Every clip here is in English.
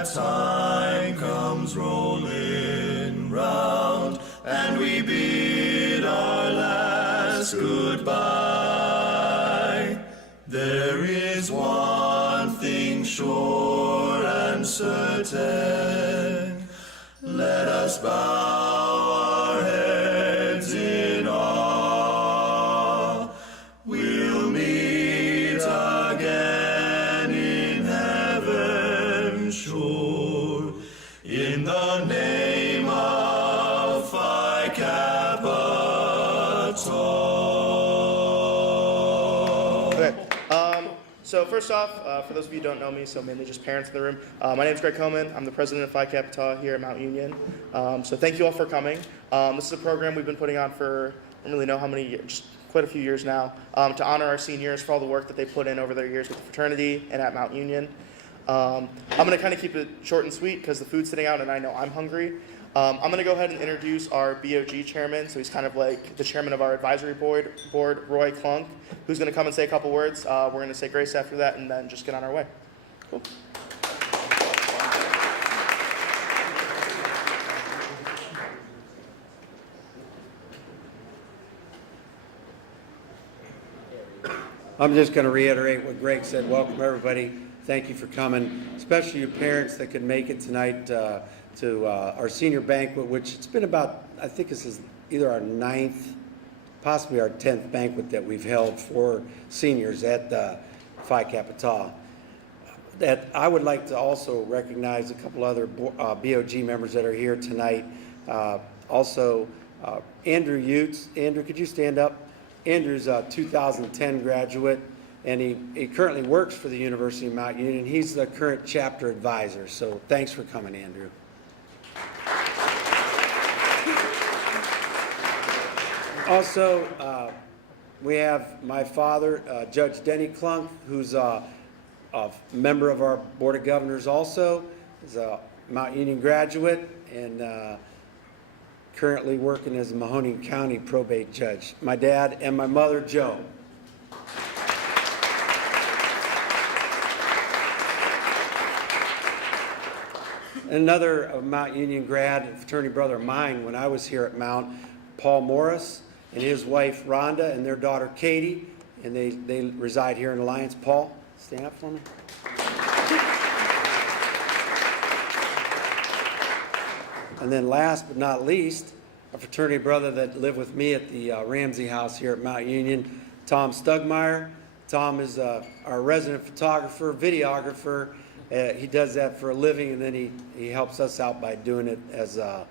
that time comes rolling round, and we bid our last goodbye, there is one thing sure and certain. Let us bow our heads in awe. We'll meet again in heaven, sure, in the name of Phi Kappa Tau. Okay. So first off, for those of you who don't know me, so mainly just parents in the room, my name is Greg Coleman. I'm the president of Phi Kappa Tau here at Mount Union. So thank you all for coming. This is a program we've been putting on for, I don't really know how many years, quite a few years now, to honor our seniors for all the work that they put in over their years with the fraternity and at Mount Union. I'm going to kind of keep it short and sweet because the food's sitting out and I know I'm hungry. I'm going to go ahead and introduce our BOG chairman, so he's kind of like the chairman of our advisory board, Roy Klunk, who's going to come and say a couple words. We're going to say grace after that and then just get on our way. Cool. I'm just going to reiterate what Greg said. Welcome, everybody. Thank you for coming, especially you parents that could make it tonight to our senior banquet, which it's been about, I think this is either our 9th, possibly our 10th banquet that we've held for seniors at Phi Kappa Tau. That I would like to also recognize a couple other BOG members that are here tonight. Also, Andrew Utes. Andrew, could you stand up? Andrew's a 2010 graduate, and he currently works for the University of Mount Union. He's the current chapter advisor, so thanks for coming, Andrew. Also, we have my father, Judge Denny Klunk, who's a member of our Board of Governors also. He's a Mount Union graduate and currently working as a Mahoning County probate judge. My dad and my mother, Joe. Another Mount Union grad, fraternity brother of mine when I was here at Mount, Paul Morris, and his wife Rhonda and their daughter Katie, and they reside here in Alliance. Paul, stand up for me. And then last but not least, a fraternity brother that lived with me at the Ramsey House here at Mount Union, Tom Stugmeyer. Tom is our resident photographer, videographer. He does that for a living, and then he helps us out by doing it as a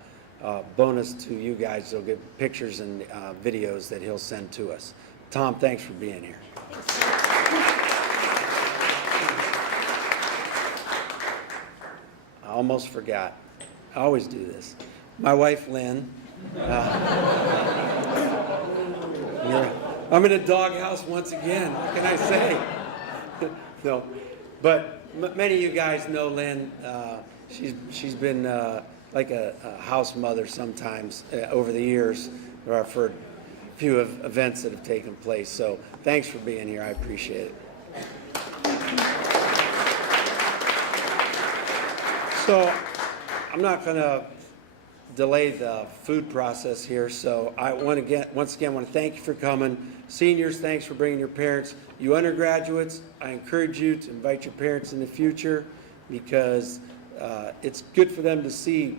bonus to you guys. He'll get pictures and videos that he'll send to us. Tom, thanks for being here. I almost forgot. I always do this. My wife, Lynn. I'm in a doghouse once again. What can I say? No, but many of you guys know Lynn. She's been like a house mother sometimes over the years for a few events that have taken place. So thanks for being here. I appreciate it. So I'm not going to delay the food process here, so I once again want to thank you for coming. Seniors, thanks for bringing your parents. You undergraduates, I encourage you to invite your parents in the future because it's good for them to see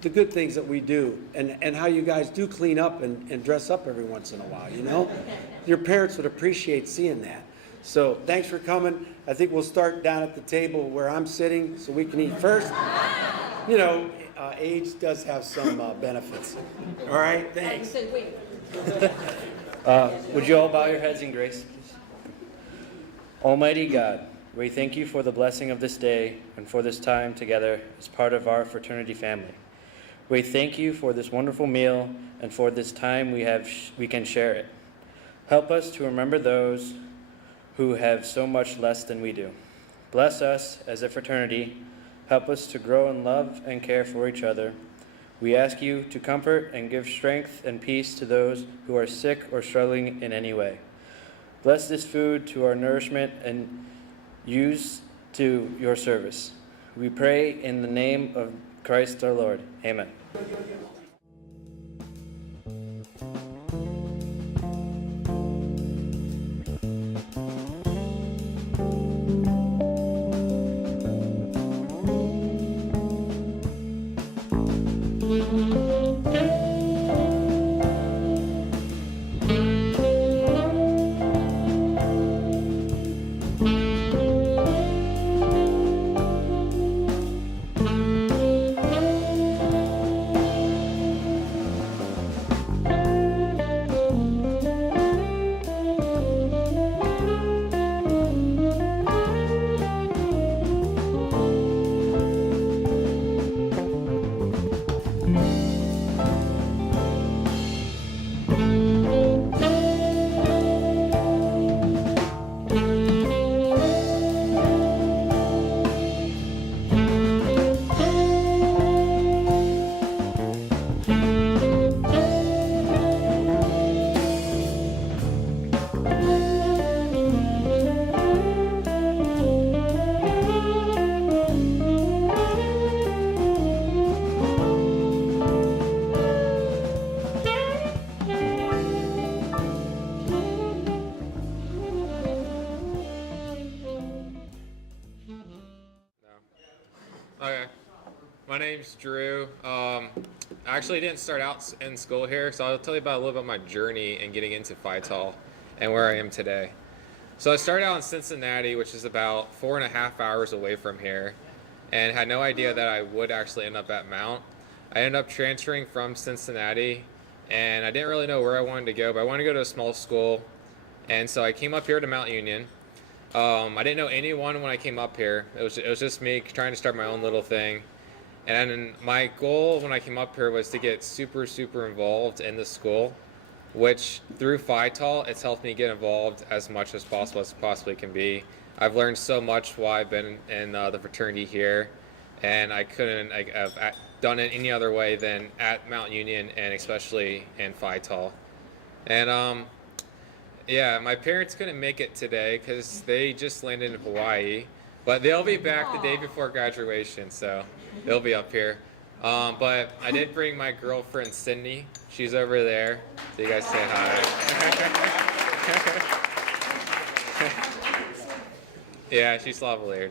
the good things that we do and how you guys do clean up and dress up every once in a while, you know? Your parents would appreciate seeing that. So thanks for coming. I think we'll start down at the table where I'm sitting so we can eat first. You know, age does have some benefits. All right, thanks. Would you all bow your heads in grace, please? Almighty God, we thank you for the blessing of this day and for this time together as part of our fraternity family. We thank you for this wonderful meal and for this time we can share it. Help us to remember those who have so much less than we do. Bless us as a fraternity. Help us to grow in love and care for each other. We ask you to comfort and give strength and peace to those who are sick or struggling in any way. Bless this food to our nourishment and use to your service. We pray in the name of Christ our Lord. Amen. Okay. My name's Drew. I actually didn't start out in school here, so I'll tell you about a little bit of my journey in getting into Phi Tau and where I am today. So I started out in Cincinnati, which is about 4.5 hours away from here, and had no idea that I would actually end up at Mount. I ended up transferring from Cincinnati, and I didn't really know where I wanted to go, but I wanted to go to a small school, and so I came up here to Mount Union. I didn't know anyone when I came up here. It was just me trying to start my own little thing. And my goal when I came up here was to get super involved in the school, which through Phi Tau, it's helped me get involved as much as possible as possibly can be. I've learned so much while I've been in the fraternity here, and I couldn't have done it any other way than at Mount Union, and especially in Phi Tau. And yeah, my parents couldn't make it today because they just landed in Hawaii, but they'll be back the day before graduation, so they'll be up here. But I did bring my girlfriend Sydney. She's over there, so you guys say hi. Yeah, she's lavalier.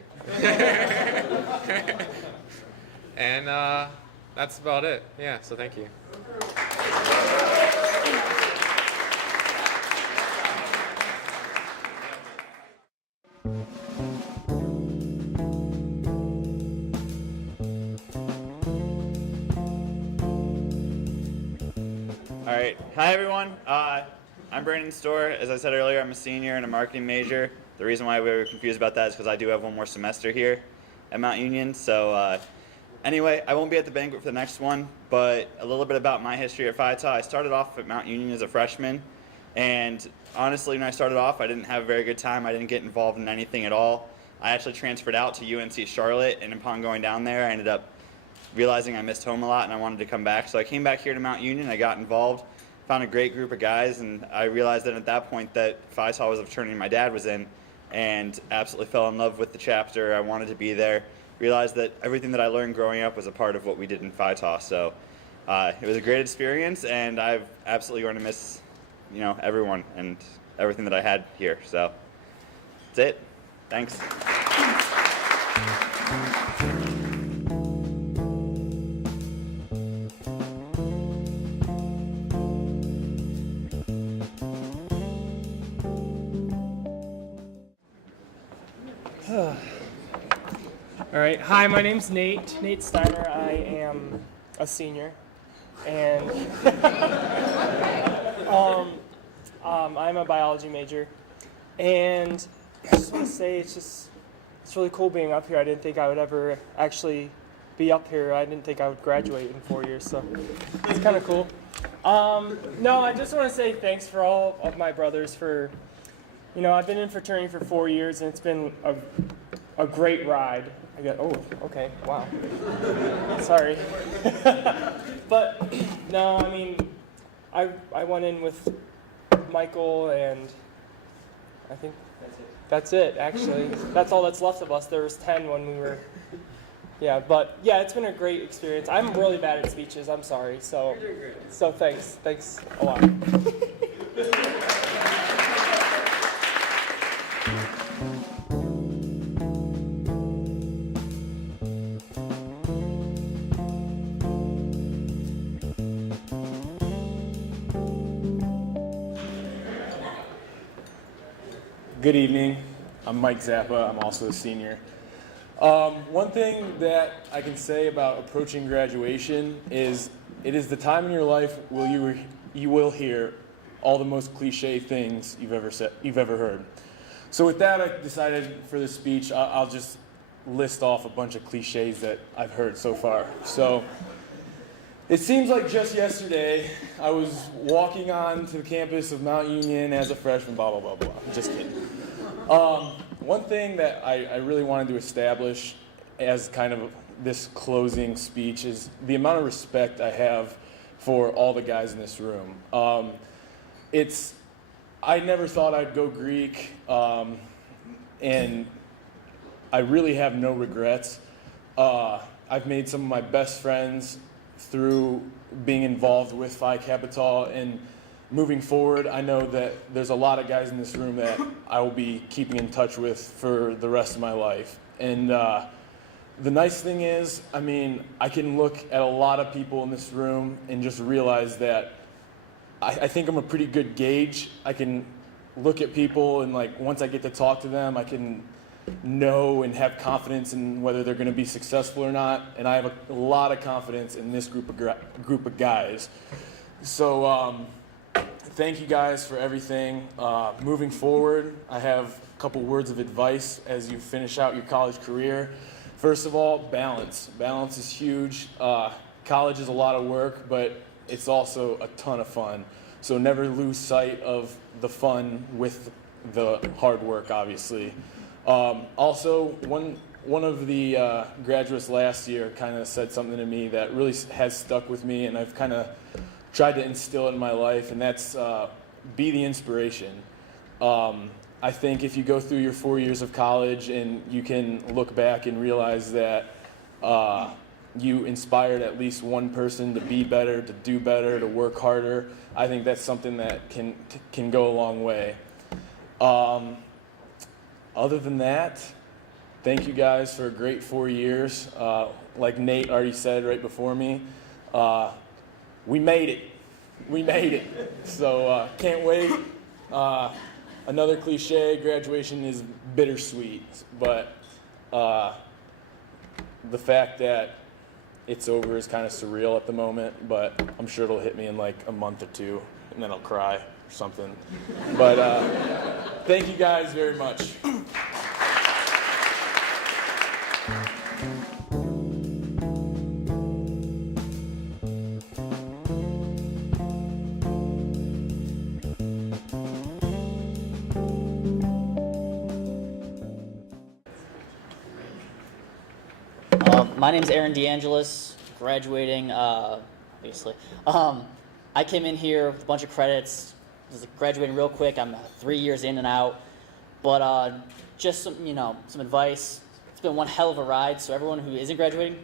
And that's about it. Yeah, so thank you. All right. Hi, everyone. I'm Brandon Storr. As I said earlier, I'm a senior and a marketing major. The reason why we were confused about that is because I do have one more semester here at Mount Union. So anyway, I won't be at the banquet for the next one, but a little bit about my history at Phi Tau. I started off at Mount Union as a freshman, and honestly, when I started off, I didn't have a very good time. I didn't get involved in anything at all. I actually transferred out to UNC Charlotte, and upon going down there, I ended up realizing I missed home a lot and I wanted to come back. So I came back here to Mount Union, I got involved, found a great group of guys, and I realized that at that point that Phi Tau was a fraternity my dad was in, and absolutely fell in love with the chapter. I wanted to be there. Realized that everything that I learned growing up was a part of what we did in Phi Tau. So it was a great experience, and I've absolutely going to miss, everyone and everything that I had here. So that's it. Thanks. All right. Hi, my name's Nate Steiner. I am a senior, and I'm a biology major. And I just want to say it's really cool being up here. I didn't think I would ever actually be up here. I didn't think I would graduate in 4 years, so it's kind of cool. No, I just want to say thanks for all of my brothers for, I've been in fraternity for 4 years, and it's been a great ride. Okay, wow. Sorry. But, no, I mean, I went in with Michael, and I think that's it, actually. That's all that's left of us. There was 10 when we were Yeah, but yeah, it's been a great experience. I'm really bad at speeches. I'm sorry. So thanks a lot. Good evening. I'm Mike Zappa. I'm also a senior. One thing that I can say about approaching graduation is it is the time in your life where you will hear all the most cliche things you've ever heard. So with that, I decided for this speech, I'll just list off a bunch of cliches that I've heard so far. So it seems like just yesterday, I was walking on to the campus of Mount Union as a freshman, blah, blah, blah, blah. Just kidding. One thing that I really wanted to establish as kind of this closing speech is the amount of respect I have for all the guys in this room. I never thought I'd go Greek, and I really have no regrets. I've made some of my best friends through being involved with Phi Kappa Tau, and moving forward, I know that there's a lot of guys in this room that I will be keeping in touch with for the rest of my life. And the nice thing is, I mean, I can look at a lot of people in this room and just realize that I think I'm a pretty good gauge. I can look at people and, like, once I get to talk to them, I can know and have confidence in whether they're going to be successful or not. And I have a lot of confidence in this group of guys. So thank you guys for everything. Moving forward, I have a couple words of advice as you finish out your college career. First of all, balance. Balance is huge. College is a lot of work, but it's also a ton of fun. So never lose sight of the fun with the hard work, obviously. Also, one of the graduates last year kind of said something to me that really has stuck with me, and I've kind of tried to instill it in my life, and that's be the inspiration. I think if you go through your 4 years of college and you can look back and realize that you inspired at least one person to be better, to do better, to work harder, I think that's something that can go a long way. Other than that, thank you guys for a great 4 years. Like Nate already said right before me, we made it. We made it. So can't wait. Another cliche, graduation is bittersweet, but the fact that it's over is kind of surreal at the moment, but I'm sure it'll hit me in like a month or two, and then I'll cry or something. But thank you guys very much. My name's Aaron DeAngelis, graduating, obviously. I came in here with a bunch of credits, was graduating real quick. I'm 3 years in and out, but just some advice. It's been one hell of a ride. So everyone who isn't graduating,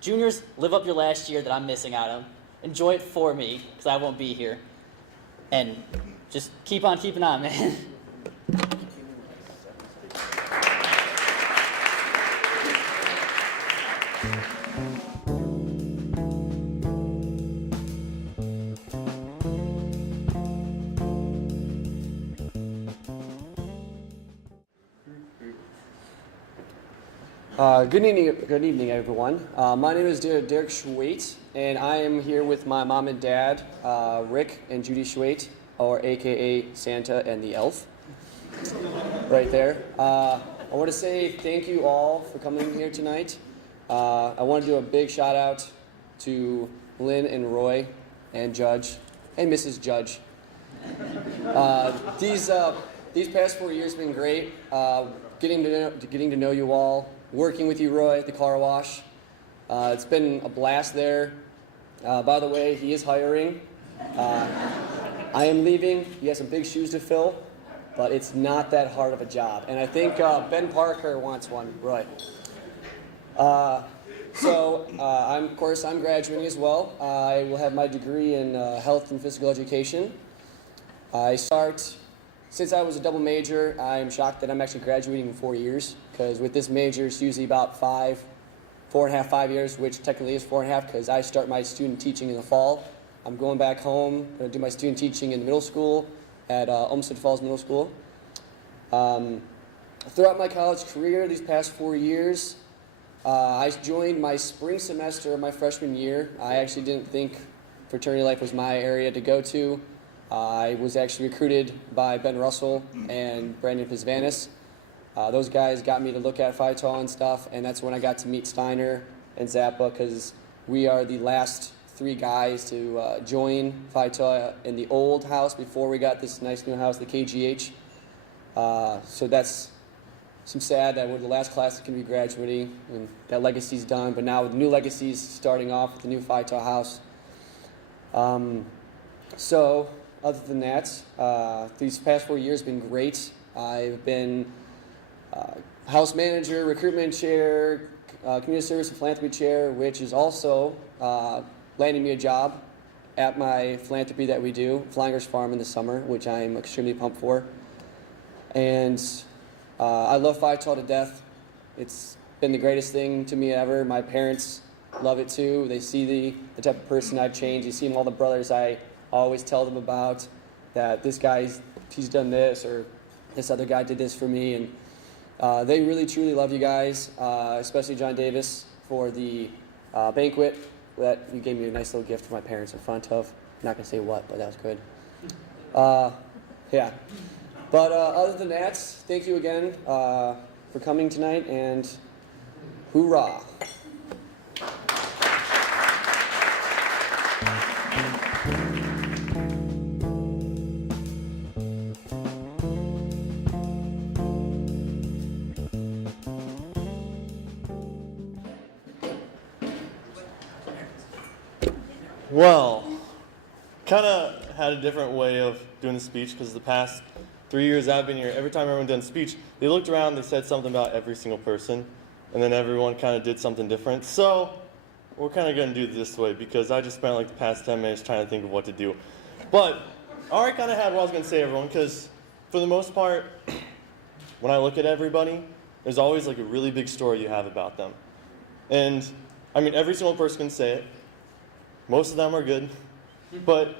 juniors, live up your last year that I'm missing out on. Enjoy it for me, because I won't be here, and just keep on keeping on, man. Good evening, everyone. My name is Derek Schwait, and I am here with my mom and dad, Rick and Judy Schwait, or AKA Santa and the Elf, right there. I want to say thank you all for coming here tonight. I want to do a big shout out to Lynn and Roy and Judge and Mrs. Judge. These past 4 years have been great. Getting to know you all. Working with you, Roy, at the car wash. It's been a blast there. By the way, he is hiring. I am leaving. He has some big shoes to fill, but it's not that hard of a job. And I think Ben Parker wants one, Roy. Of course, I'm graduating as well. I will have my degree in health and physical education. Since I was a double major, I'm shocked that I'm actually graduating in 4 years, because with this major, it's usually about 4.5 years, which technically is 4.5, because I start my student teaching in the fall. I'm going back home, going to do my student teaching in the middle school at Olmsted Falls Middle School. Throughout my college career, these past 4 years, I joined my spring semester of my freshman year. I actually didn't think fraternity life was my area to go to. I was actually recruited by Ben Russell and Brandon Pisvanis. Those guys got me to look at Phi Tau and stuff, and that's when I got to meet Steiner and Zappa, because we are the last 3 guys to join Phi Tau in the old house before we got this nice new house, the KGH. So that's some sad that we're the last class that can be graduating, and that legacy's done, but now with new legacies starting off with the new Phi Tau house. Other than that, these past 4 years have been great. I've been house manager, recruitment chair, community service and philanthropy chair, which is also landing me a job at my philanthropy that we do, Flyingers Farm, in the summer, which I'm extremely pumped for. And I love Phi Tau to death. It's been the greatest thing to me ever. My parents love it too. They see the type of person I've changed. They see all the brothers I always tell them about, that this guy's, he's done this, or this other guy did this for me. And they really, truly love you guys, especially John Davis for the banquet that you gave me a nice little gift for my parents in front of. I'm not going to say what, but that was good. Yeah. But other than that, thank you again for coming tonight, and hoorah. Well, kind of had a different way of doing the speech, because the past 3 years I've been here, every time everyone did a speech, they looked around, they said something about every single person, and then everyone kind of did something different. So we're kind of going to do it this way, because I just spent like the past 10 minutes trying to think of what to do. But I already kind of had what I was going to say, everyone, because for the most part, when I look at everybody, there's always like a really big story you have about them. And I mean, every single person can say it. Most of them are good, but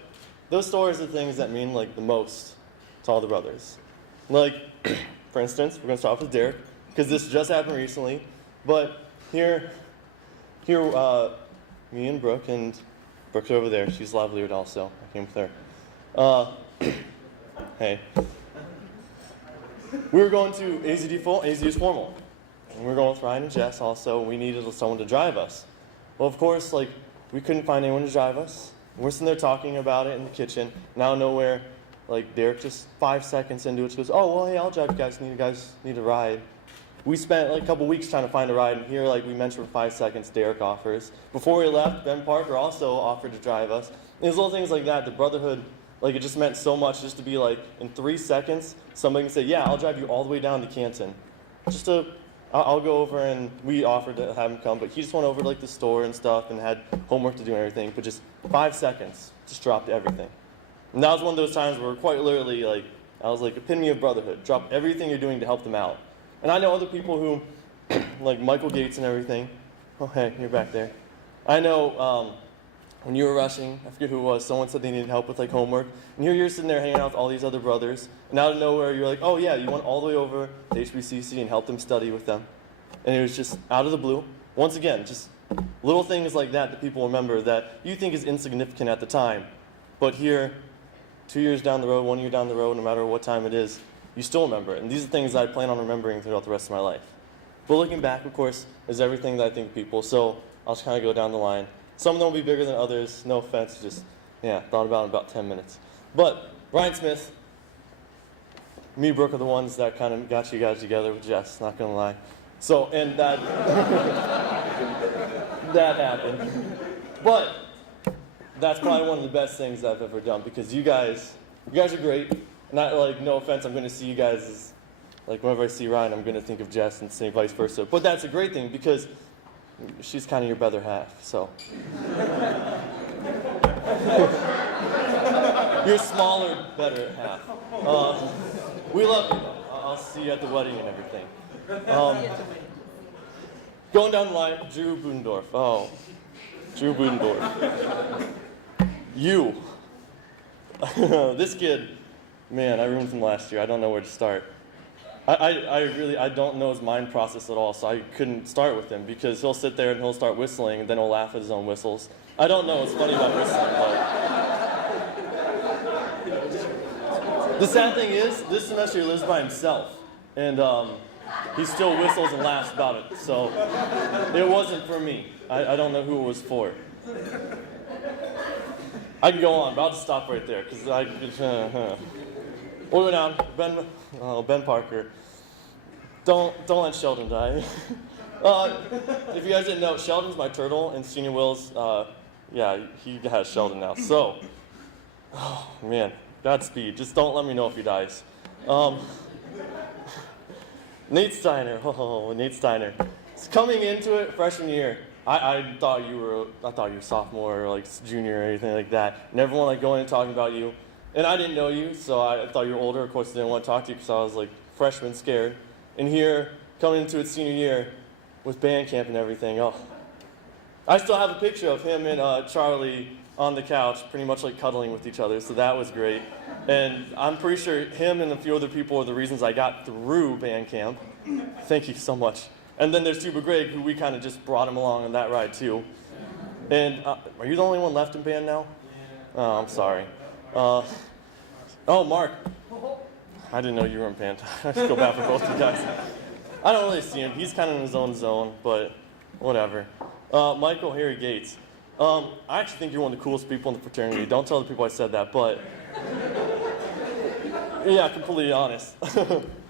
those stories are the things that mean like the most to all the brothers. Like, for instance, we're gonna start off with Derek, because this just happened recently. But here, me and Brooke, and Brooke's over there. She's livelihood also. I came with her. Hey, we were going to AZD's formal, and we were going with Ryan and Jess also. We needed someone to drive us. Well, of course, like, we couldn't find anyone to drive us. We're sitting there talking about it in the kitchen. And out of nowhere, like, Derek just 5 seconds into it, goes, "Oh, well, hey, I'll drive you guys. You guys need a ride." We spent like a couple weeks trying to find a ride, and here, like we mentioned, for 5 seconds, Derek offers. Before we left, Ben Parker also offered to drive us. And there's little things like that. The brotherhood, like, it just meant so much just to be like, in 3 seconds, somebody can say, "Yeah, I'll drive you all the way down to Canton." I'll go over, and we offered to have him come, but he just went over to like the store and stuff and had homework to do and everything, but just 5 seconds, just dropped everything. And that was one of those times where quite literally, like, I was like, epitome of brotherhood. Drop everything you're doing to help them out. And I know other people who, like Michael Gates and everything. Oh, hey, you're back there. I know when you were rushing, I forget who it was, someone said they needed help with like homework. And here you're sitting there hanging out with all these other brothers. And out of nowhere, you're like, "Oh yeah, you went all the way over to HBCC and helped them study with them." And it was just out of the blue. Once again, just little things like that that people remember that you think is insignificant at the time. But here, 2 years down the road, 1 year down the road, no matter what time it is, you still remember it. And these are things I plan on remembering throughout the rest of my life. But looking back, of course, is everything that I think of people. So I'll just kind of go down the line. Some of them will be bigger than others. No offense, just, yeah, thought about it in about 10 minutes. But Ryan Smith, me and Brooke are the ones that kind of got you guys together with Jess, not going to lie. So, and that, that happened. But that's probably one of the best things I've ever done, because you guys are great. Not like, no offense, I'm going to see you guys as, like, whenever I see Ryan, I'm going to think of Jess and say vice versa. But that's a great thing, because she's kind of your better half, so. Your smaller, better half. We love you, though. I'll see you at the wedding and everything. Going down the line, Drew Budendorf. Oh, Drew Budendorf. You. This kid, man, I ruined him last year. I don't know where to start. I don't know his mind process at all, so I couldn't start with him because he'll sit there and he'll start whistling and then he'll laugh at his own whistles. I don't know what's funny about whistling, but the sad thing is, this semester he lives by himself, and he still whistles and laughs about it, so it wasn't for me. I don't know who it was for. I can go on, but I'll just stop right there, because Moving on, Ben Parker. Don't let Sheldon die. If you guys didn't know, Sheldon's my turtle, and Senior Will's, yeah, he has Sheldon now. So, oh man, Godspeed. Just don't let me know if he dies. Nate Steiner. Oh, Nate Steiner. It's coming into it freshman year. I thought you were sophomore or like junior or anything like that. And everyone like going and talking about you. And I didn't know you, so I thought you were older. Of course, I didn't want to talk to you because I was like freshman scared. And here, coming into its senior year with band camp and everything, oh. I still have a picture of him and Charlie on the couch, pretty much like cuddling with each other, so that was great. And I'm pretty sure him and a few other people are the reasons I got through band camp. Thank you so much. And then there's Tuba Greg, who we kind of just brought him along on that ride too. And are you the only one left in band now? Oh, I'm sorry. Oh, Mark. I didn't know you were in band. I just go back for both you guys. I don't really see him. He's kind of in his own zone, but whatever. Michael Harry Gates. I actually think you're one of the coolest people in the fraternity. Don't tell the people I said that, but yeah, completely honest.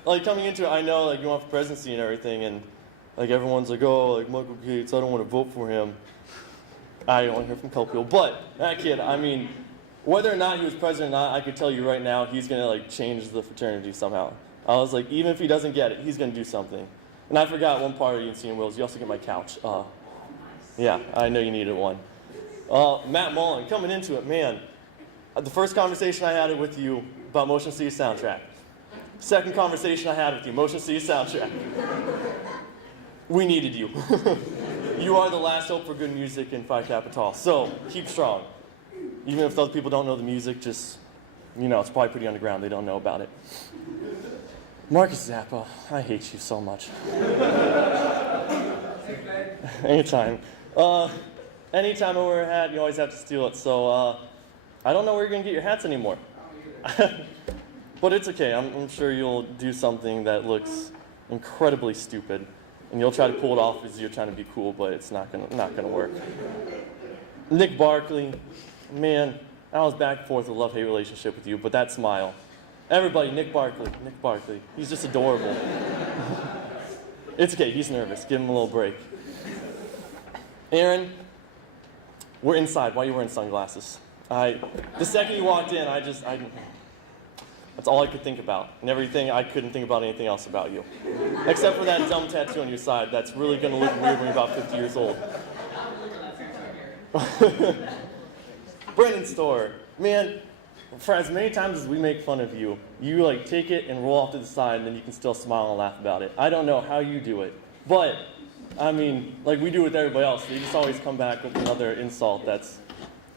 Like coming into it, I know like you want for presidency and everything, and like everyone's like, oh, like Michael Gates, I don't want to vote for him. I only hear from couple people, but that kid, I mean, whether or not he was president or not, I could tell you right now, he's gonna like change the fraternity somehow. I was like, even if he doesn't get it, he's gonna do something. And I forgot one part of you in Senior Wills. You also get my couch. Yeah, I know you needed one. Matt Mullen, coming into it, man. The first conversation I had with you about Motion City soundtrack. Second conversation I had with you, Motion City soundtrack. We needed you. You are the last hope for good music in Phi Kappa Tau. So keep strong. Even if those people don't know the music, just, you know, it's probably pretty underground. They don't know about it. Marcus Zappa, I hate you so much. Anytime. Anytime I wear a hat, you always have to steal it. So I don't know where you're going to get your hats anymore. But it's okay. I'm sure you'll do something that looks incredibly stupid. And you'll try to pull it off as you're trying to be cool, but it's not gonna work. Nick Barkley, man, I was back and forth with a love-hate relationship with you, but that smile. Everybody, Nick Barkley, he's just adorable. It's okay, he's nervous. Give him a little break. Aaron, we're inside. Why are you wearing sunglasses? The second you walked in, that's all I could think about. And everything, I couldn't think about anything else about you. Except for that dumb tattoo on your side. That's really going to look weird when you're about 50 years old. Brendan Storr. Man, for as many times as we make fun of you, you like take it and roll off to the side and then you can still smile and laugh about it. I don't know how you do it. But, I mean, like we do with everybody else. You just always come back with another insult that's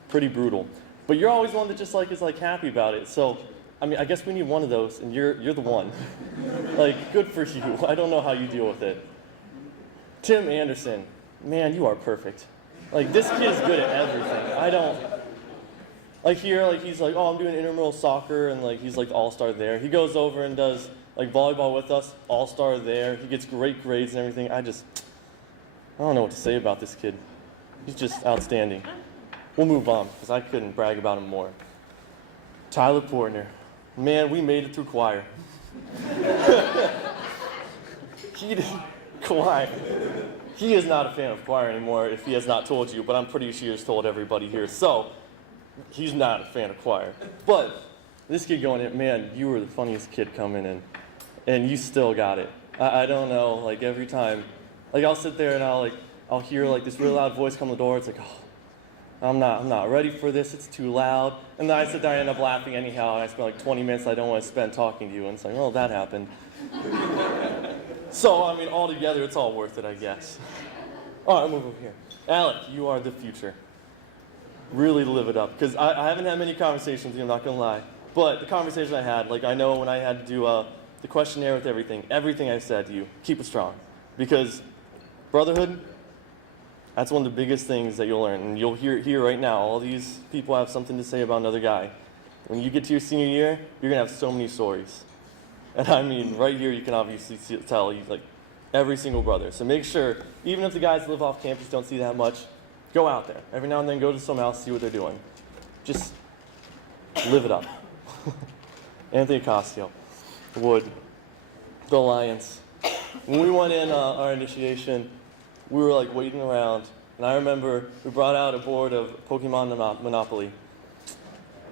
pretty brutal. But you're always one that just like is like happy about it. So, I mean, I guess we need one of those, and you're the one. Like, good for you. I don't know how you deal with it. Tim Anderson, man, you are perfect. Like, this kid is good at everything. I don't, like here, like he's like, oh, I'm doing intramural soccer, and like he's like the all-star there. He goes over and does like volleyball with us, all-star there. He gets great grades and everything. I don't know what to say about this kid. He's just outstanding. We'll move on, because I couldn't brag about him more. Tyler Portner. Man, we made it through choir. Choir. He is not a fan of choir anymore if he has not told you, but I'm pretty sure he has told everybody here. So, he's not a fan of choir. But this kid going in, man, you were the funniest kid coming in, and you still got it. I don't know, like every time. Like I'll sit there and I'll I'll hear like this really loud voice come to the door. It's like, oh, I'm not ready for this. It's too loud. And then I sit there and end up laughing anyhow. And I spend like 20 minutes I don't want to spend talking to you. And it's like, oh, that happened. So, I mean, altogether, it's all worth it, I guess. All right, move over here. Alec, you are the future. Really live it up. Because I haven't had many conversations with you, I'm not going to lie. But the conversation I had, like I know when I had to do the questionnaire with everything I said to you, keep it strong. Because brotherhood, that's one of the biggest things that you'll learn. And you'll hear it here right now. All these people have something to say about another guy. When you get to your senior year, you're going to have so many stories. And I mean, right here you can obviously tell you like every single brother. So make sure, even if the guys that live off campus don't see that much, go out there. Every now and then go to someone else, see what they're doing. Just live it up. Anthony Costio, Wood, the Alliance. When we went in our initiation, we were like waiting around, and I remember we brought out a board of Pokemon Monopoly.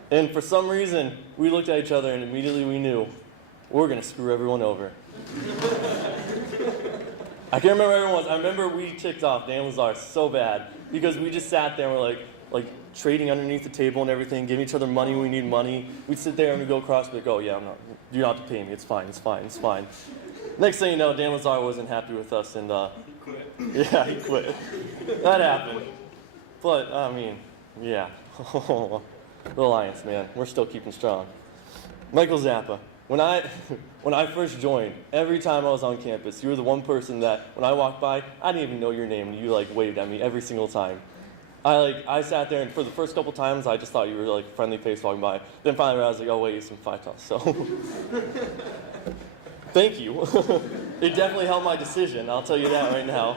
And for some reason, we looked at each other and immediately we knew we're gonna screw everyone over. I can't remember everyone's. I remember we ticked off Dan Lazar so bad because we just sat there and we're like trading underneath the table and everything, giving each other money when we need money. We'd sit there and we'd go across and be like, oh yeah, you don't have to pay me, it's fine. Next thing you know, Dan Lazar wasn't happy with us and he quit. Yeah, he quit. That happened. But, I mean, yeah. The Alliance, man, we're still keeping strong. Michael Zappa, when I first joined, every time I was on campus, you were the one person that, when I walked by, I didn't even know your name, and you like waved at me every single time. I sat there, and for the first couple times, I just thought you were like a friendly face walking by. Then finally, I was like, oh wait, he's from Phi Tau. So, thank you. It definitely helped my decision. I'll tell you that right now.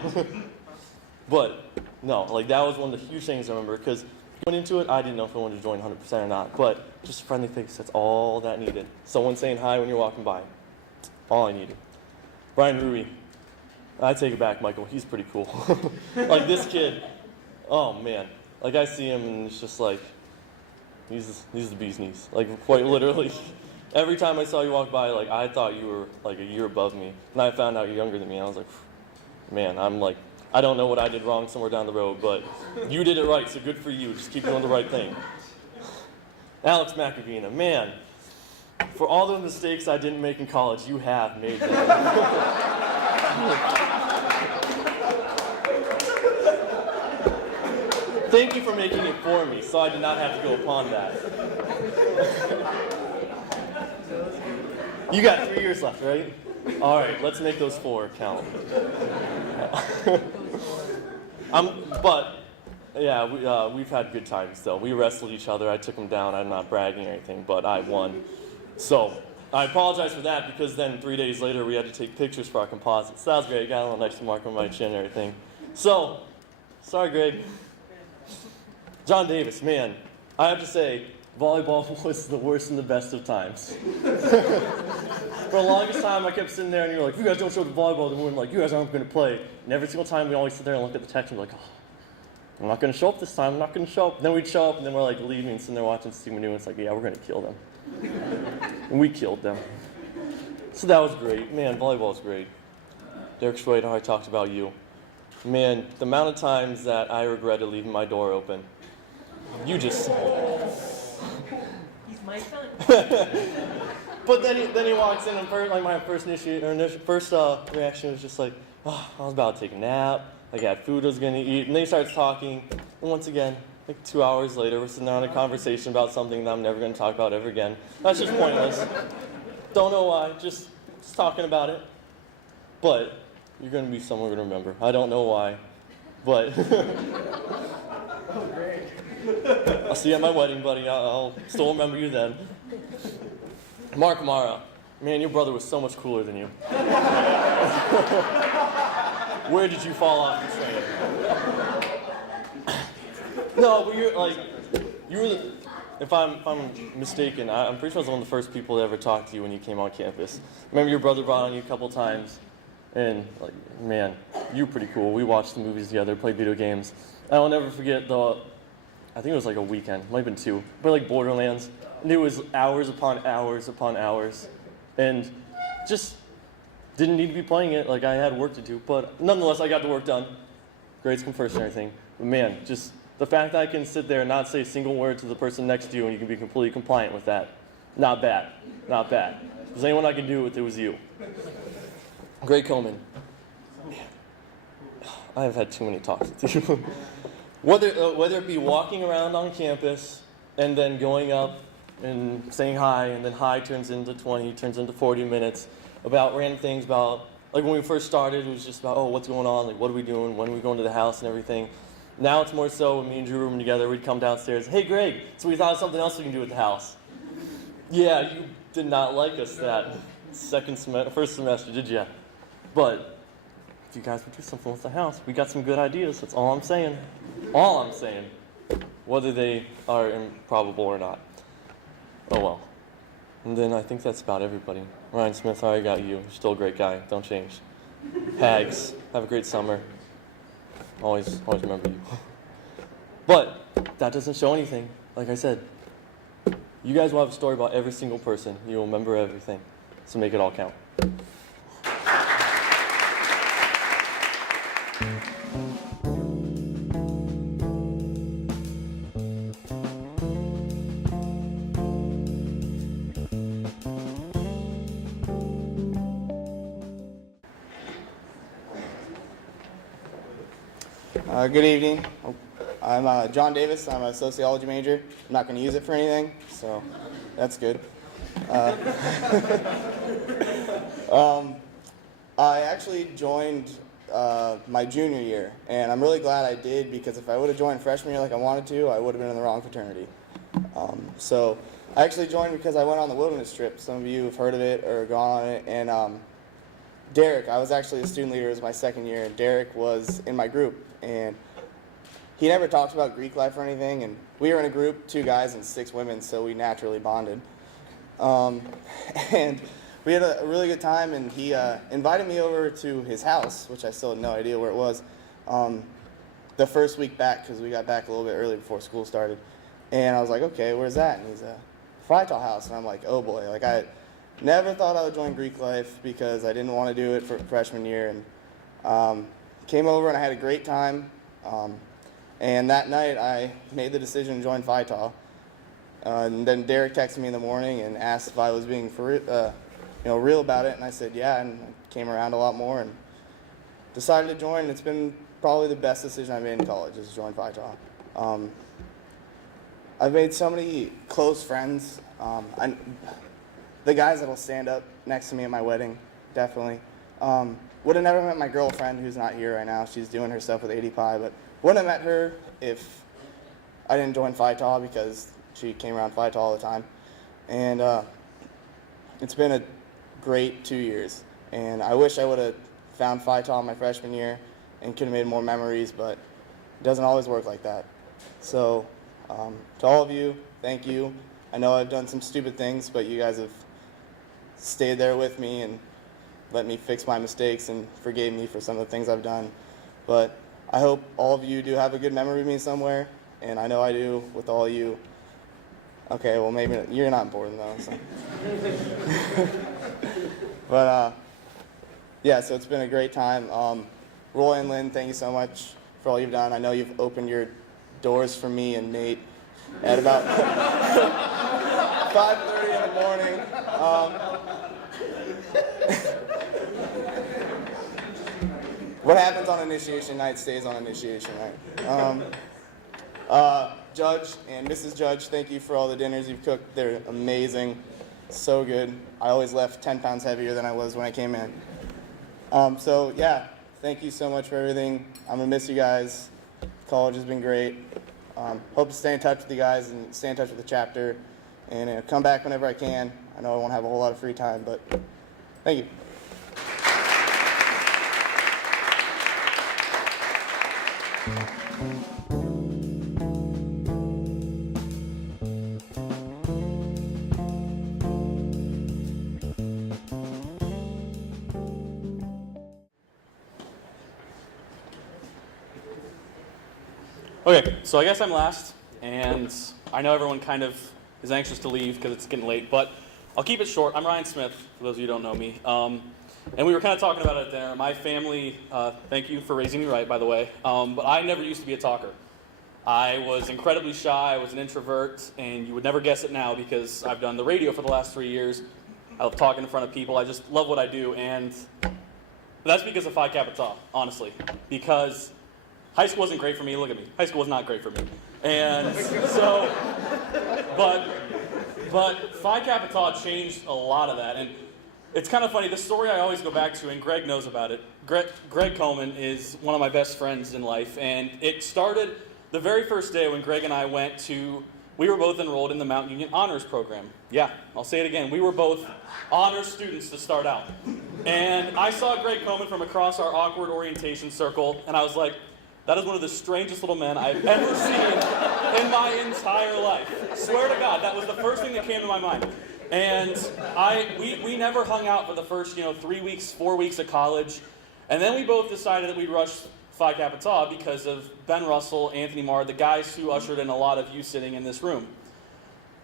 But no, like that was one of the huge things I remember because going into it, I didn't know if I wanted to join 100% or not. But just a friendly face, that's all that needed. Someone saying hi when you're walking by, all I needed. Brian Ruby, I take it back, Michael. He's pretty cool. Like this kid. Oh man, like I see him and it's just like, he's the bee's knees. Like quite literally, every time I saw you walk by, like I thought you were like a year above me. And I found out you're younger than me. I was like, man, I'm like, I don't know what I did wrong somewhere down the road, but you did it right, so good for you. Just keep doing the right thing. Alex Macavina, man, for all the mistakes I didn't make in college, you have made them. Thank you for making it for me, so I did not have to go upon that. You got 3 years left, right? All right, let's make those 4 count. But, yeah, we've had good times, though. We wrestled each other. I took him down. I'm not bragging or anything, but I won. So I apologize for that because then 3 days later we had to take pictures for our composites. That was great. Got a little nice mark on my chin and everything. So, sorry, Greg. John Davis, man, I have to say, volleyball was the worst and the best of times. For the longest time, I kept sitting there and you're like, if you guys don't show up to volleyball, then we're like, you guys aren't going to play. And every single time we always sit there and look at the text and be like, oh, I'm not going to show up this time, I'm not going to show up. And then we'd show up and then we're like leaving and sitting there watching Steve Manu and it's like, yeah, we're going to kill them. And we killed them. So that was great. Man, volleyball was great. Derek Schwade, I talked about you. Man, the amount of times that I regretted leaving my door open. You just... He's my son. But then he walks in and my first reaction was just like, oh, I was about to take a nap. Like I had food I was gonna eat, and then he starts talking. And once again, like 2 hours later, we're sitting down in a conversation about something that I'm never gonna talk about ever again. That's just pointless. Don't know why. Just talking about it. But you're gonna be someone we're gonna remember. I don't know why, but. Oh, great. I'll see you at my wedding, buddy. I'll still remember you then. Mark Mara. Man, your brother was so much cooler than you. Where did you fall off the train? No, but you were the, if I'm mistaken, I'm pretty sure I was one of the first people to ever talk to you when you came on campus. Remember your brother brought on you a couple times, and like, man, you were pretty cool. We watched the movies together, played video games. I'll never forget I think it was like a weekend, might have been 2, but like Borderlands. And it was hours upon hours upon hours. And just didn't need to be playing it, like I had work to do, but nonetheless I got the work done. grades come first and everything. But man, just the fact that I can sit there and not say a single word to the person next to you and you can be completely compliant with that, not bad, not bad. If there's anyone I can do it with, it was you. Greg Coleman. I've had too many talks with you. whether it be walking around on campus and then going up and saying hi, and then hi turns into 20, turns into 40 minutes, about random things about, like when we first started, it was just about, oh, what's going on, like what are we doing, when are we going to the house and everything. Now it's more so when me and Drew were together, we'd come downstairs, hey Greg, so we thought of something else we can do at the house. Yeah, you did not like us that first semester, did you? But if you guys would do something with the house, we got some good ideas, that's all I'm saying. All I'm saying. Whether they are improbable or not. Oh well. And then I think that's about everybody. Ryan Smith, I already got you. You're still a great guy. Don't change. Hags, have a great summer. Always remember you. But that doesn't show anything. Like I said, you guys will have a story about every single person. You will remember everything. So make it all count. Good evening. I'm John Davis. I'm a sociology major. I'm not going to use it for anything, so that's good. I actually joined my junior year, and I'm really glad I did, because if I would have joined freshman year like I wanted to, I would have been in the wrong fraternity. So I actually joined because I went on the wilderness trip. Some of you have heard of it or gone on it, and Derek, I was actually the student leader. It was my second year, and Derek was in my group, and he never talked about Greek life or anything, and we were in a group, 2 guys and 6 women, so we naturally bonded. And we had a really good time, and he invited me over to his house, which I still had no idea where it was, the first week back, because we got back a little bit early before school started. And I was like, okay, where's that? And he's a Phi house, and I'm like, oh boy, like I never thought I would join Greek life because I didn't want to do it for freshman year, and came over and I had a great time. And that night I made the decision to join Phi Tau. And then Derek texted me in the morning and asked if I was being real about it, and I said yeah, and I came around a lot more and decided to join. It's been probably the best decision I made in college, is to join Phi Tau. I've made so many close friends. The guys that will stand up next to me at my wedding, definitely. Would have never met my girlfriend, who's not here right now. She's doing her stuff with 80 Pi, but wouldn't have met her if I didn't join Phi Tau, because she came around Phi Tau all the time. And it's been a great 2 years. And I wish I would have found Phi Tau my freshman year and could have made more memories, but it doesn't always work like that. So to all of you, thank you. I know I've done some stupid things, but you guys have stayed there with me and let me fix my mistakes and forgave me for some of the things I've done. But I hope all of you do have a good memory of me somewhere, and I know I do with all of you. Okay, well maybe you're not important though. So. But yeah, so it's been a great time. Roy and Lynn, thank you so much for all you've done. I know you've opened your doors for me and Nate at about 5:30 in the morning. What happens on initiation night stays on initiation night. Judge and Mrs. Judge, thank you for all the dinners you've cooked. They're amazing, so good. I always left 10 pounds heavier than I was when I came in. So yeah, thank you so much for everything. I'm gonna miss you guys. College has been great. Hope to stay in touch with you guys and stay in touch with the chapter, and come back whenever I can. I know I won't have a whole lot of free time, but thank you. Okay, so I guess I'm last, and I know everyone kind of is anxious to leave because it's getting late, but I'll keep it short. I'm Ryan Smith, for those of you who don't know me. And we were kind of talking about it at dinner. My family, thank you for raising me right, by the way, but I never used to be a talker. I was incredibly shy, I was an introvert, and you would never guess it now because I've done the radio for the last 3 years. I love talking in front of people, I just love what I do, and that's because of Phi Kappa Tau, honestly. Because high school wasn't great for me, look at me, high school was not great for me. And so, but Phi Kappa Tau changed a lot of that, and it's kind of funny, the story I always go back to, and Greg knows about it. Greg Coleman is one of my best friends in life, and it started the very first day when Greg and I we were both enrolled in the Mount Union Honors Program. Yeah, I'll say it again. We were both honors students to start out. And I saw Greg Coleman from across our awkward orientation circle, and I was like, that is one of the strangest little men I've ever seen in my entire life. I swear to God, that was the first thing that came to my mind. And we never hung out for the first 3 weeks, 4 weeks of college. And then we both decided that we'd rush Phi Kappa Tau because of Ben Russell, Anthony Marr, the guys who ushered in a lot of you sitting in this room.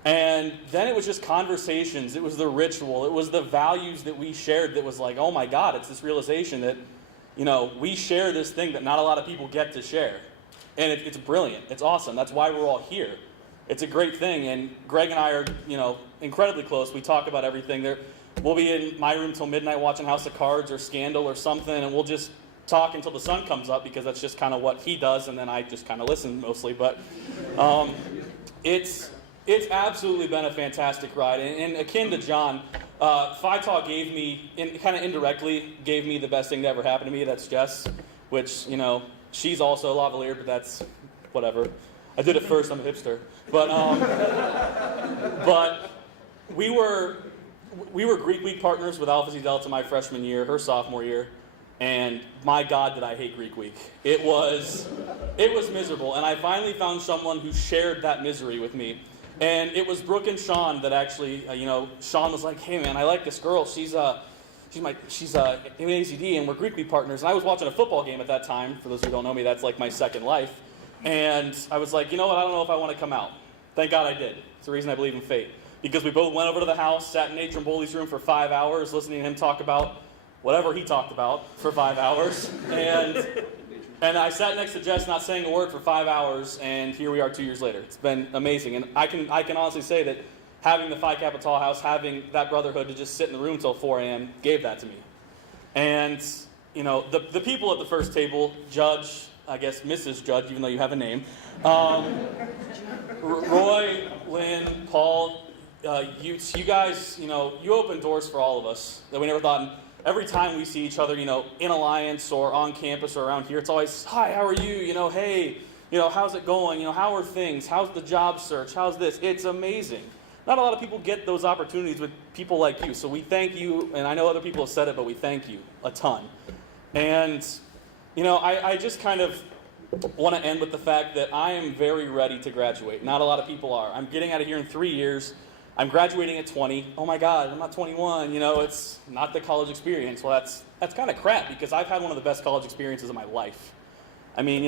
And then it was just conversations, it was the ritual, it was the values that we shared that was like, oh my God, it's this realization that, we share this thing that not a lot of people get to share. And it's brilliant, it's awesome, that's why we're all here. It's a great thing, and Greg and I are, incredibly close. We talk about everything. We'll be in my room till midnight watching House of Cards or Scandal or something, and we'll just talk until the sun comes up because that's just kind of what he does, and then I just kind of listen mostly. But it's absolutely been a fantastic ride, and akin to John, Phi Tau gave me, kind of indirectly, gave me the best thing to ever happen to me. That's Jess, which she's also a lavalier, but that's whatever. I did it first. I'm a hipster, but we were Greek Week partners with Alpha Xi Delta my freshman year, her sophomore year. And my God, did I hate Greek Week. It was miserable. And I finally found someone who shared that misery with me. And it was Brooke and Sean that actually, Sean was like, hey man, I like this girl. She's in AZD and we're Greek Week partners. And I was watching a football game at that time. For those who don't know me, that's like my second life. And I was like, you know what, I don't know if I want to come out. Thank God I did. It's the reason I believe in fate. Because we both went over to the house, sat in Nate Tromboli's room for 5 hours, listening to him talk about whatever he talked about for 5 hours. And I sat next to Jess not saying a word for 5 hours, and here we are 2 years later. It's been amazing. And I can honestly say that having the Phi Kappa Tau house, having that brotherhood to just sit in the room until 4 a.m. gave that to me. And, the people at the first table, Judge, I guess Mrs. Judge, even though you have a name, Roy, Lynn, Paul, you guys, you opened doors for all of us that we never thought. And every time we see each other, in Alliance or on campus or around here, it's always, hi, how are you? Hey, how's it going? How are things? How's the job search? How's this? It's amazing. Not a lot of people get those opportunities with people like you. So we thank you, and I know other people have said it, but we thank you a ton. And, I just kind of want to end with the fact that I am very ready to graduate. Not a lot of people are. I'm getting out of here in 3 years. I'm graduating at 20. Oh my God, I'm not 21. It's not the college experience. Well, that's kind of crap because I've had one of the best college experiences of my life. I mean,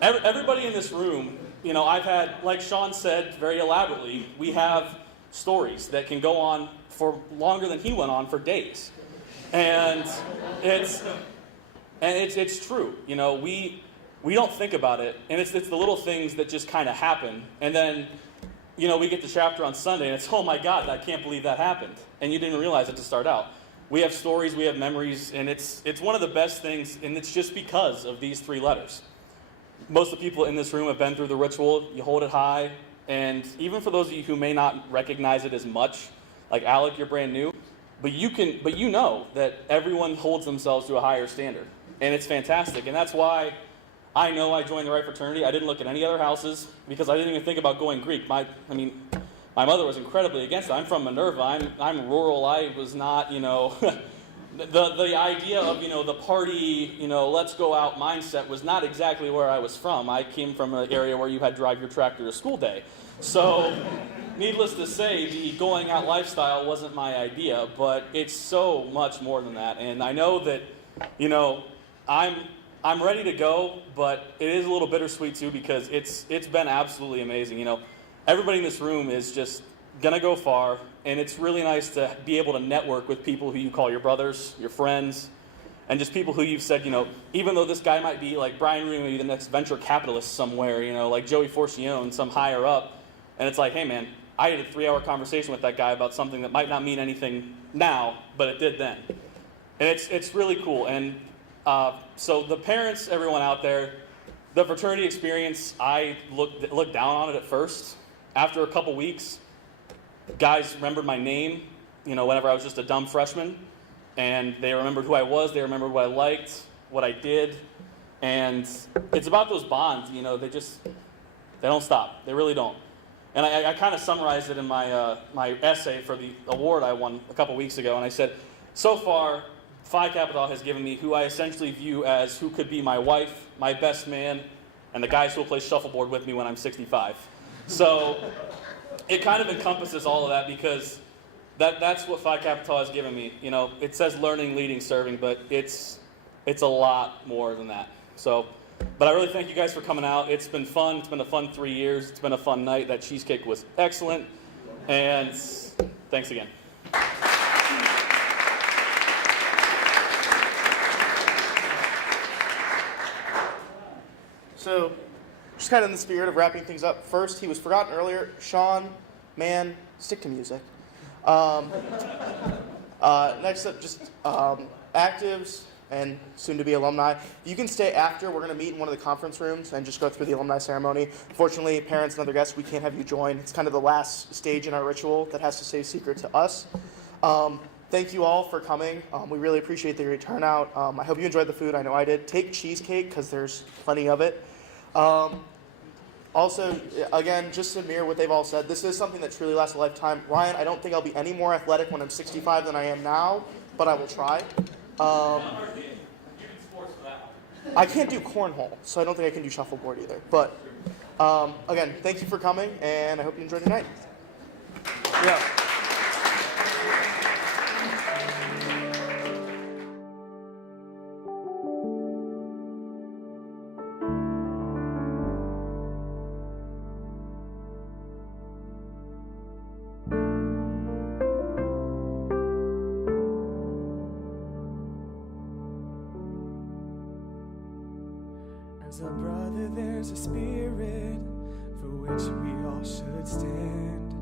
everybody in this room, I've had, like Sean said very elaborately, we have stories that can go on for longer than he went on for days. And it's true. We don't think about it, and it's the little things that just kind of happen, and then we get the chapter on Sunday, and it's, oh my God, I can't believe that happened. And you didn't realize it to start out. We have stories, we have memories, and it's one of the best things, and it's just because of these 3 letters. Most of the people in this room have been through the ritual. You hold it high, and even for those of you who may not recognize it as much, like Alec, you're brand new, but you know that everyone holds themselves to a higher standard, and it's fantastic, and that's why I know I joined the right fraternity. I didn't look at any other houses because I didn't even think about going Greek. My mother was incredibly against it. I'm from Minerva. I'm rural. I was not, the idea of, the party, let's go out mindset was not exactly where I was from. I came from an area where you had to drive your tractor to school day. So, needless to say, the going out lifestyle wasn't my idea, but it's so much more than that. And I know that, I'm ready to go, but it is a little bittersweet too because it's been absolutely amazing. Everybody in this room is just gonna go far, and it's really nice to be able to network with people who you call your brothers, your friends, and just people who you've said, even though this guy might be like Brian Rooney, maybe the next venture capitalist somewhere, like Joey Forcione, some higher up, and it's like, hey man, I had a 3-hour conversation with that guy about something that might not mean anything now, but it did then. And it's really cool. And so the parents, everyone out there, the fraternity experience, I looked down on it at first. After a couple weeks, guys remembered my name, whenever I was just a dumb freshman. And they remembered who I was, they remembered what I liked, what I did. And it's about those bonds, they don't stop. They really don't. And I kind of summarized it in my essay for the award I won a couple weeks ago. And I said, so far, Phi Kappa has given me who I essentially view as who could be my wife, my best man, and the guys who will play shuffleboard with me when I'm 65. So it kind of encompasses all of that because that's what Phi Kappa has given me. It says learning, leading, serving, but it's a lot more than that. But I really thank you guys for coming out. It's been fun. It's been a fun 3 years. It's been a fun night. That cheesecake was excellent. And thanks again. So, just kind of in the spirit of wrapping things up, first, he was forgotten earlier. Sean, man, stick to music. Next up, just actives and soon-to-be alumni. You can stay after. We're going to meet in one of the conference rooms and just go through the alumni ceremony. Fortunately, parents and other guests, we can't have you join. It's kind of the last stage in our ritual that has to stay secret to us. Thank you all for coming. We really appreciate the great turnout. I hope you enjoyed the food. I know I did. Take cheesecake because there's plenty of it. Also, again, just to mirror what they've all said, this is something that truly lasts a lifetime. Ryan, I don't think I'll be any more athletic when I'm 65 than I am now, but I will try. I can't do cornhole, so I don't think I can do shuffleboard either. But again, thank you for coming, and I hope you enjoyed your night. Yeah. As a brother, there's a spirit for which we all should stand.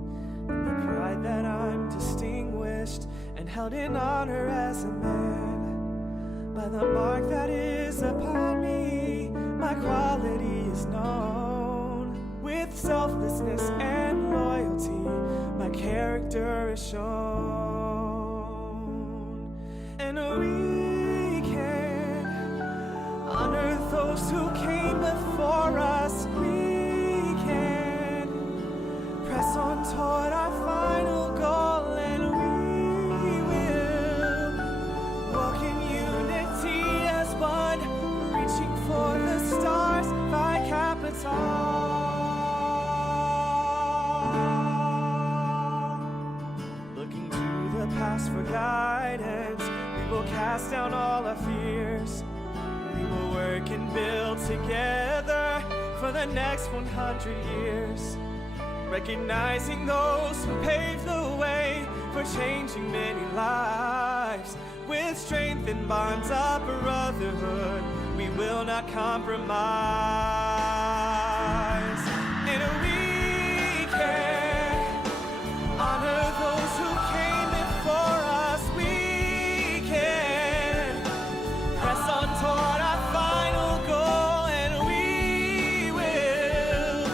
And the pride that I'm distinguished and held in honor as a man. By the mark that is upon me, my quality is known. With selflessness and loyalty, my character is shown. And we can honor those who came before us. We can press on toward our final goal, and we will walk in unity as one, reaching for the stars. Phi Kappa Tau. Looking to the past for guidance, we will cast down all our fears. We will work and build together for the next 100 years. Recognizing those who paved the way for changing many lives. With strength and bonds of brotherhood, we will not compromise. And we can honor those who came before us. We can press on toward our final goal, and we will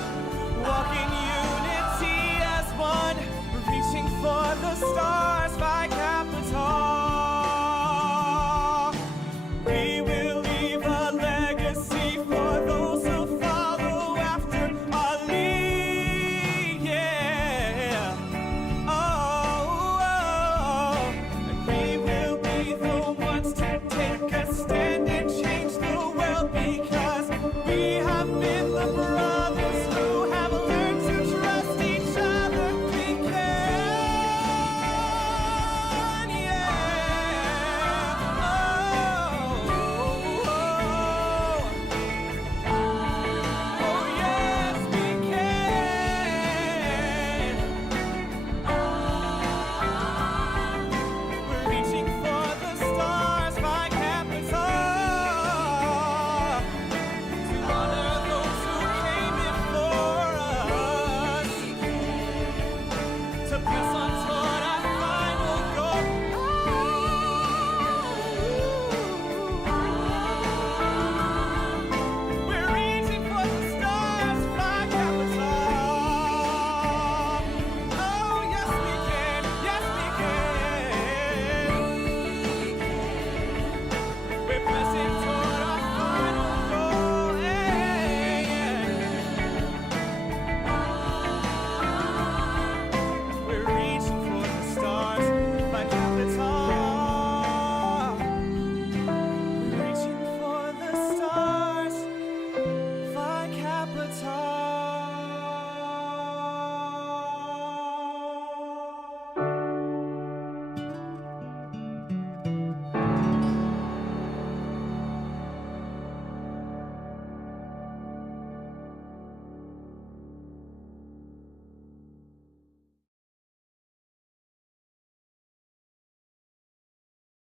walk in unity as one, reaching for the stars. Phi Kappa Tau. We will leave a legacy for those who follow after our lead. Yeah. And we will be the ones to take a stand and change the world, because we have been